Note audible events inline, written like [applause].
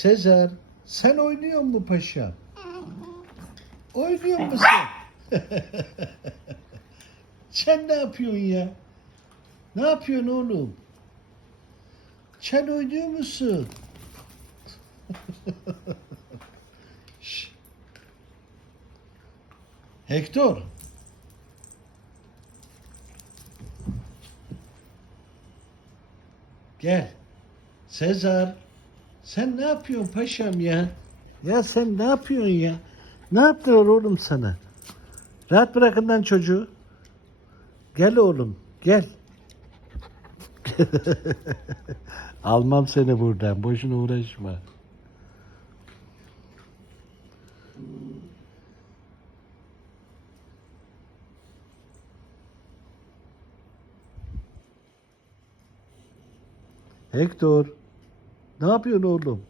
Sezer, sen oynuyor mu paşa? Oynuyor musun? [laughs] sen ne yapıyorsun ya? Ne yapıyorsun oğlum? Sen oynuyor musun? [laughs] Hector. Gel. Sezar. Sen ne yapıyorsun paşam ya? Ya sen ne yapıyorsun ya? Ne yaptılar oğlum sana? Rahat bırakın lan çocuğu. Gel oğlum, gel. [laughs] Almam seni buradan. Boşuna uğraşma. Hector. Ne yapıyorsun oğlum?